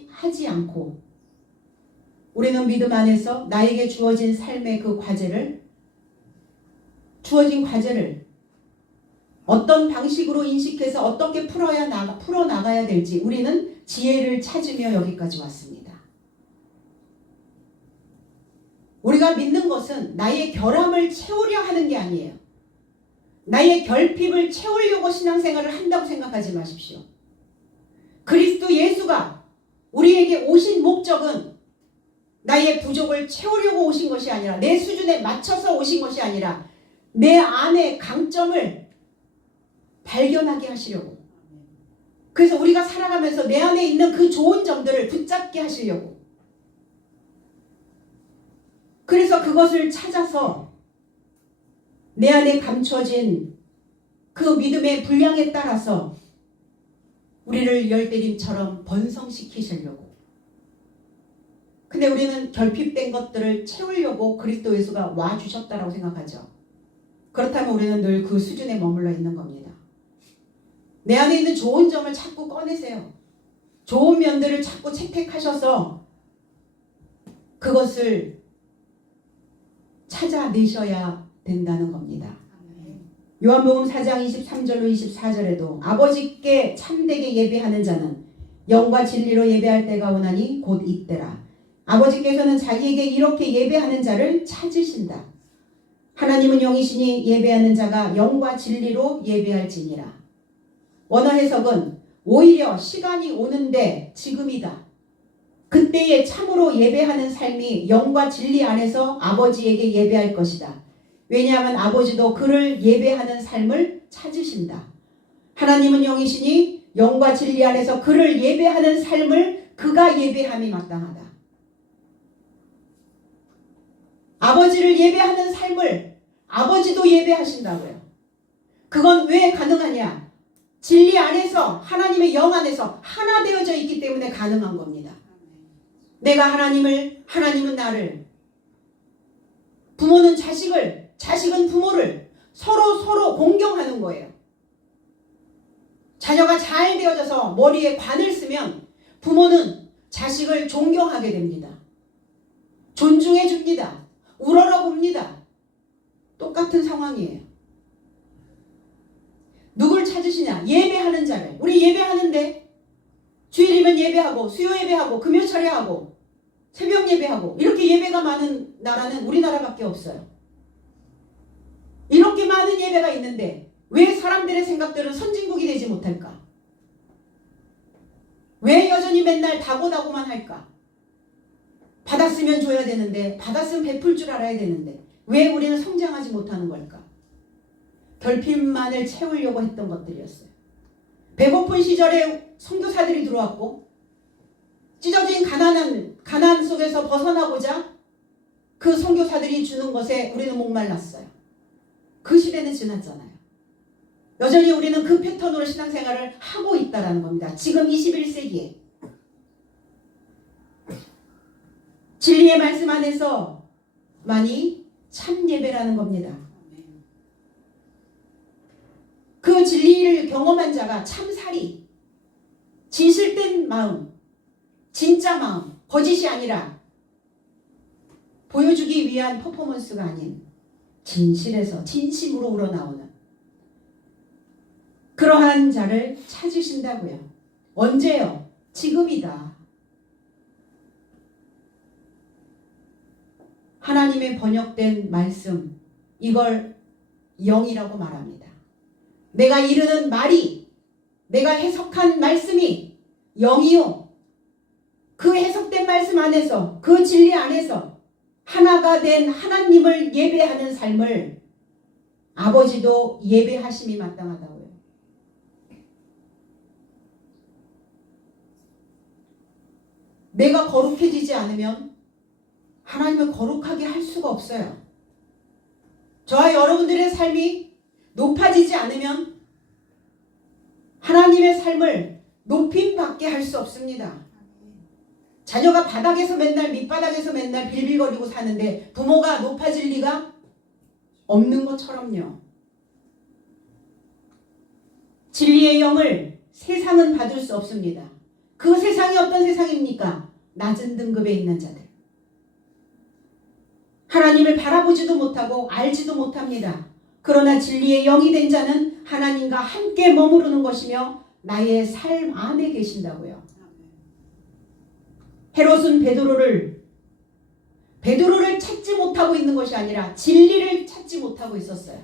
하지 않고 우리는 믿음 안에서 나에게 주어진 삶의 그 주어진 과제를 어떤 방식으로 인식해서 어떻게 풀어나가야 될지 우리는 지혜를 찾으며 여기까지 왔습니다. 우리가 믿는 것은 나의 결함을 채우려 하는 게 아니에요. 나의 결핍을 채우려고 신앙생활을 한다고 생각하지 마십시오. 그리스도 예수가 우리에게 오신 목적은 나의 부족을 채우려고 오신 것이 아니라, 내 수준에 맞춰서 오신 것이 아니라 내 안의 강점을 발견하게 하시려고. 그래서 우리가 살아가면서 내 안에 있는 그 좋은 점들을 붙잡게 하시려고. 그래서 그것을 찾아서 내 안에 감춰진 그 믿음의 분량에 따라서 우리를 열대림처럼 번성시키시려고. 근데 우리는 결핍된 것들을 채우려고 그리스도 예수가 와주셨다라고 생각하죠. 그렇다면 우리는 늘 그 수준에 머물러 있는 겁니다. 내 안에 있는 좋은 점을 자꾸 꺼내세요. 좋은 면들을 자꾸 채택하셔서 그것을 찾아내셔야 된다는 겁니다. 요한복음 4장 23절로 24절에도 아버지께 참되게 예배하는 자는 영과 진리로 예배할 때가 오나니 곧 이때라. 아버지께서는 자기에게 이렇게 예배하는 자를 찾으신다. 하나님은 영이시니 예배하는 자가 영과 진리로 예배할지니라. 원어 해석은 오히려 시간이 오는데 지금이다. 그때에 참으로 예배하는 삶이 영과 진리 안에서 아버지에게 예배할 것이다. 왜냐하면 아버지도 그를 예배하는 삶을 찾으신다. 하나님은 영이시니 영과 진리 안에서 그를 예배하는 삶을 그가 예배함이 마땅하다. 아버지를 예배하는 삶을 아버지도 예배하신다고요. 그건 왜 가능하냐? 진리 안에서, 하나님의 영 안에서 하나 되어져 있기 때문에 가능한 겁니다. 내가 하나님을, 하나님은 나를, 부모는 자식을, 자식은 부모를 서로 공경하는 거예요. 자녀가 잘 되어져서 머리에 관을 쓰면 부모는 자식을 존경하게 됩니다. 존중해 줍니다. 우러러 봅니다. 똑같은 상황이에요. 누굴 찾으시냐? 예배하는 자를. 우리 예배하는데 주일이면 예배하고 수요 예배하고 금요 차례하고 새벽 예배하고 이렇게 예배가 많은 나라는 우리나라밖에 없어요. 이렇게 많은 예배가 있는데 왜 사람들의 생각들은 선진국이 되지 못할까? 왜 여전히 맨날 다고다고만 할까? 받았으면 줘야 되는데, 받았으면 베풀 줄 알아야 되는데 왜 우리는 성장하지 못하는 걸까? 결핍만을 채우려고 했던 것들이었어요. 배고픈 시절에 선교사들이 들어왔고 찢어진 가난 속에서 벗어나고자 그 선교사들이 주는 것에 우리는 목말랐어요. 그 시대는 지났잖아요. 여전히 우리는 그 패턴으로 신앙생활을 하고 있다는 겁니다. 지금 21세기에. 진리의 말씀 안에서 많이 참 예배라는 겁니다. 그 진리를 경험한 자가 참살이, 진실된 마음, 진짜 마음, 거짓이 아니라 보여주기 위한 퍼포먼스가 아닌 진실에서 진심으로 우러나오는 그러한 자를 찾으신다고요. 언제요? 지금이다. 하나님의 번역된 말씀, 이걸 영이라고 말합니다. 내가 이르는 말이, 내가 해석한 말씀이 영이요. 그 해석된 말씀 안에서, 그 진리 안에서 하나가 된 하나님을 예배하는 삶을 아버지도 예배하심이 마땅하다고요. 내가 거룩해지지 않으면 하나님을 거룩하게 할 수가 없어요. 저와 여러분들의 삶이 높아지지 않으면 하나님의 삶을 높임받게 할 수 없습니다. 자녀가 바닥에서 맨날 밑바닥에서 맨날 빌빌거리고 사는데 부모가 높아질 리가 없는 것처럼요. 진리의 영을 세상은 받을 수 없습니다. 그 세상이 어떤 세상입니까? 낮은 등급에 있는 자들. 하나님을 바라보지도 못하고 알지도 못합니다. 그러나 진리의 영이 된 자는 하나님과 함께 머무르는 것이며 나의 삶 안에 계신다고요. 헤롯은 베드로를 찾지 못하고 있는 것이 아니라 진리를 찾지 못하고 있었어요.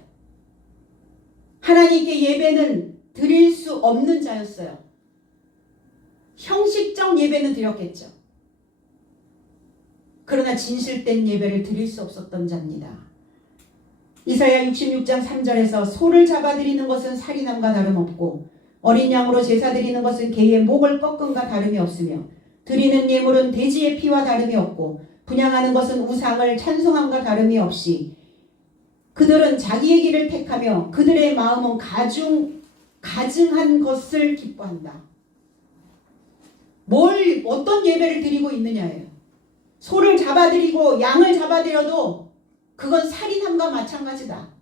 하나님께 예배는 드릴 수 없는 자였어요. 형식적 예배는 드렸겠죠. 그러나 진실된 예배를 드릴 수 없었던 자입니다. 이사야 66장 3절에서 소를 잡아드리는 것은 살인함과 다름없고 어린 양으로 제사 드리는 것은 개의 목을 꺾음과 다름이 없으며 드리는 예물은 돼지의 피와 다름이 없고 분향하는 것은 우상을 찬송함과 다름이 없이 그들은 자기의 길을 택하며 그들의 마음은 가증한 것을 기뻐한다. 어떤 예배를 드리고 있느냐예요. 소를 잡아드리고 양을 잡아드려도 그건 살인함과 마찬가지다.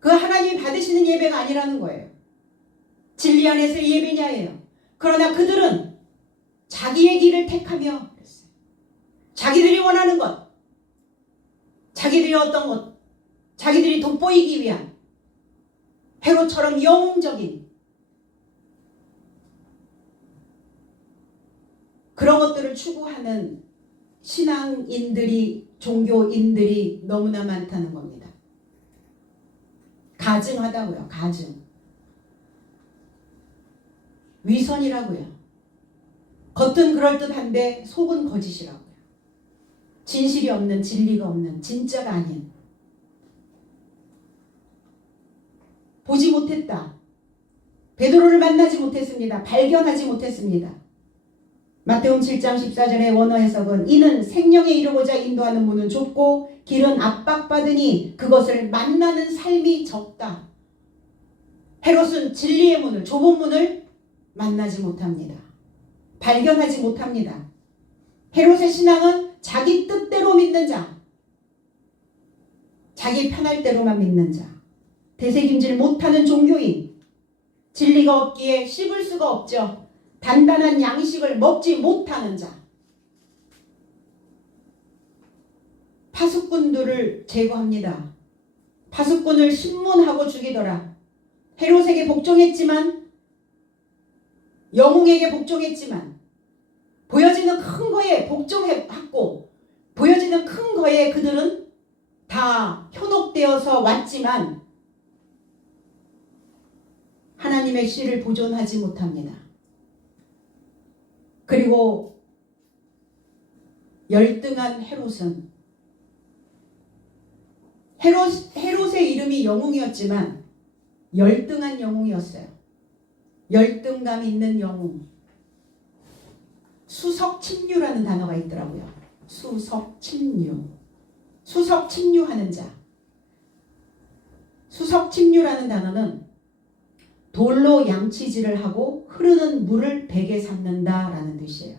그 하나님이 받으시는 예배가 아니라는 거예요. 진리 안에서의 예배냐예요. 그러나 그들은 자기의 길을 택하며 그랬어요. 자기들이 원하는 것, 자기들이 어떤 것, 자기들이 돋보이기 위한 헤롯처럼 영웅적인 그런 것들을 추구하는 신앙인들이, 종교인들이 너무나 많다는 겁니다. 가증하다고요. 가증. 위선이라고요. 겉은 그럴듯한데 속은 거짓이라고요. 진실이 없는, 진리가 없는, 진짜가 아닌. 보지 못했다. 베드로를 만나지 못했습니다. 발견하지 못했습니다. 마태복음 7장 14절의 원어 해석은 이는 생명에 이르고자 인도하는 문은 좁고 길은 압박받으니 그것을 만나는 삶이 적다. 헤롯은 진리의 문을, 좁은 문을 만나지 못합니다. 발견하지 못합니다. 헤롯의 신앙은 자기 뜻대로 믿는 자, 자기 편할 대로만 믿는 자, 되새김질 못하는 종교인, 진리가 없기에 씹을 수가 없죠. 단단한 양식을 먹지 못하는 자, 파수꾼들을 제거합니다. 파수꾼을 신문하고 죽이더라. 헤롯에게 복종했지만, 영웅에게 복종했지만, 보여지는 큰 거에 복종했고, 보여지는 큰 거에 그들은 다 현혹되어서 왔지만 하나님의 씨를 보존하지 못합니다. 그리고 열등한 헤롯은, 헤롯의 이름이 영웅이었지만 열등한 영웅이었어요. 열등감 있는 영웅. 수석침류라는 단어가 있더라고요. 수석침류. 수석침류하는 자. 수석침류라는 단어는 돌로 양치질을 하고 흐르는 물을 베개 삼는다 라는 뜻이에요.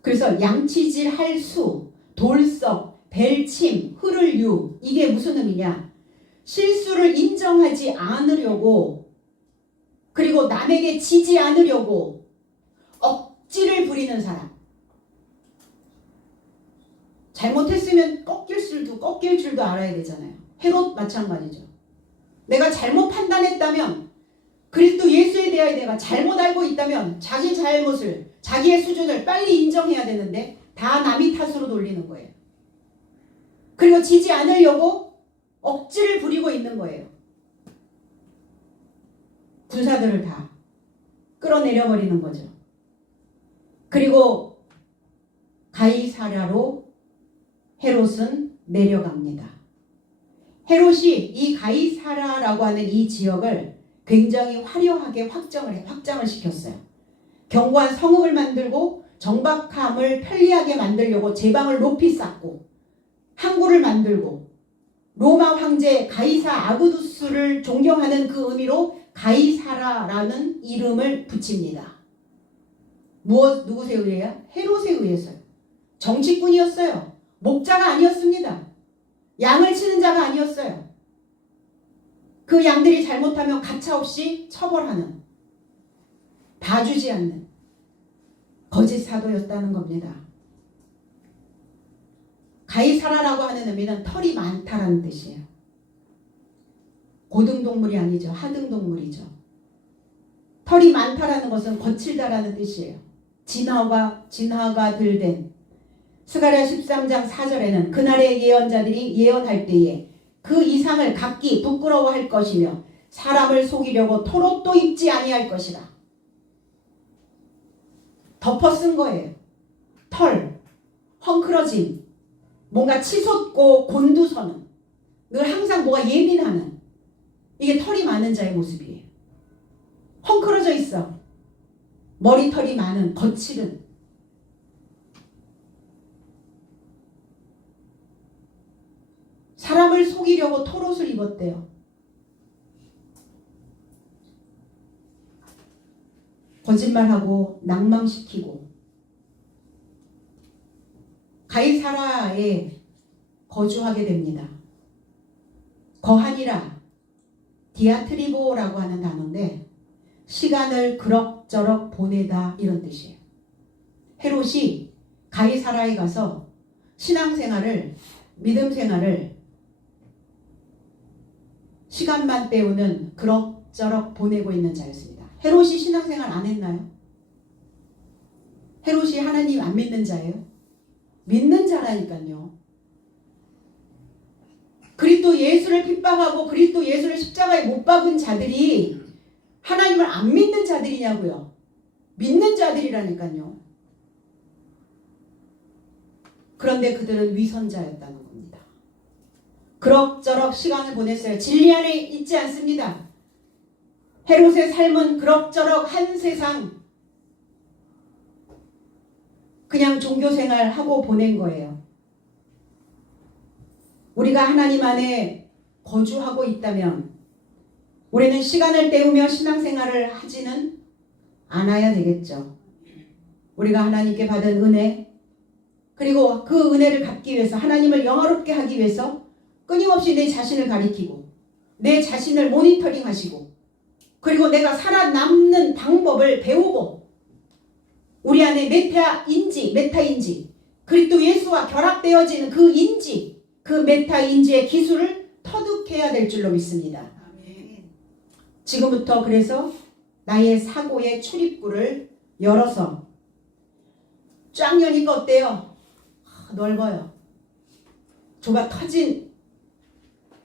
그래서 양치질 할 수, 돌석, 벨침, 흐를 유, 이게 무슨 의미냐? 실수를 인정하지 않으려고, 그리고 남에게 지지 않으려고 억지를 부리는 사람. 잘못했으면 꺾일 줄도 알아야 되잖아요. 헤롯 마찬가지죠. 내가 잘못 판단했다면, 그리스도 예수에 대하여 내가 잘못 알고 있다면 자기 잘못을, 자기의 수준을 빨리 인정해야 되는데 다 남이 탓으로 돌리는 거예요. 그리고 지지 않으려고 억지를 부리고 있는 거예요. 군사들을 다 끌어내려 버리는 거죠. 그리고 가이사랴로 헤롯은 내려갑니다. 헤롯이 이 가이사랴라고 하는 이 지역을 굉장히 화려하게 확장을 시켰어요. 견고한 성읍을 만들고 정박함을 편리하게 만들려고 제방을 높이 쌓고 항구를 만들고 로마 황제 가이사 아구두스를 존경하는 그 의미로 가이사랴라는 이름을 붙입니다. 누구에 의해요? 헤롯에 의해서요. 정치꾼이었어요. 목자가 아니었습니다. 양을 치는 자가 아니었어요. 그 양들이 잘못하면 가차없이 처벌하는, 봐주지 않는 거짓 사도였다는 겁니다. 가이사랴라고 하는 의미는 털이 많다라는 뜻이에요. 고등동물이 아니죠. 하등동물이죠. 털이 많다라는 것은 거칠다라는 뜻이에요. 진화가 덜 된. 스가랴 13장 4절에는 그날의 예언자들이 예언할 때에 그 이상을 각기 부끄러워할 것이며 사람을 속이려고 털옷도 입지 아니할 것이라. 덮어 쓴 거예요. 털, 헝클어짐, 뭔가 치솟고 곤두서는, 늘 항상 뭐가 예민하는, 이게 털이 많은 자의 모습이에요. 헝클어져 있어. 머리털이 많은, 거칠은. 사람을 속이려고 털옷을 입었대요. 거짓말하고 낭망시키고. 가이사랴에 거주하게 됩니다. 거하니라, 디아트리보라고 하는 단어인데 시간을 그럭저럭 보내다 이런 뜻이에요. 헤롯이 가이사랴에 가서 신앙생활을, 믿음생활을 시간만 때우는 그럭저럭 보내고 있는 자였습니다. 헤롯이 신앙생활 안 했나요? 헤롯이 하나님 안 믿는 자예요? 믿는 자라니까요. 그리스도 예수를 핍박하고 그리스도 예수를 십자가에 못 박은 자들이 하나님을 안 믿는 자들이냐고요. 믿는 자들이라니까요. 그런데 그들은 위선자였다는 겁니다. 그럭저럭 시간을 보냈어요. 진리 안에 있지 않습니다. 헤롯의 삶은 그럭저럭 한 세상 그냥 종교생활 하고 보낸 거예요. 우리가 하나님 안에 거주하고 있다면 우리는 시간을 때우며 신앙생활을 하지는 않아야 되겠죠. 우리가 하나님께 받은 은혜, 그리고 그 은혜를 갚기 위해서 하나님을 영화롭게 하기 위해서 끊임없이 내 자신을 가리키고 내 자신을 모니터링 하시고 그리고 내가 살아남는 방법을 배우고 우리 안에 메타인지 그리스도 예수와 결합되어지는 그 인지, 그 메타인지의 기술을 터득해야 될 줄로 믿습니다. 지금부터 그래서 나의 사고의 출입구를 열어서 쫙 여니까 어때요? 넓어요. 좁아 터진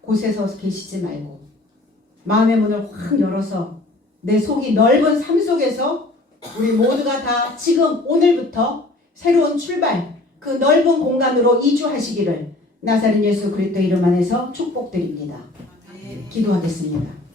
곳에서 계시지 말고 마음의 문을 확 열어서 내 속이 넓은 삶 속에서 우리 모두가 다 지금 오늘부터 새로운 출발, 그 넓은 공간으로 이주하시기를 나사렛 예수 그리스도 이름 안에서 축복드립니다. 기도하겠습니다.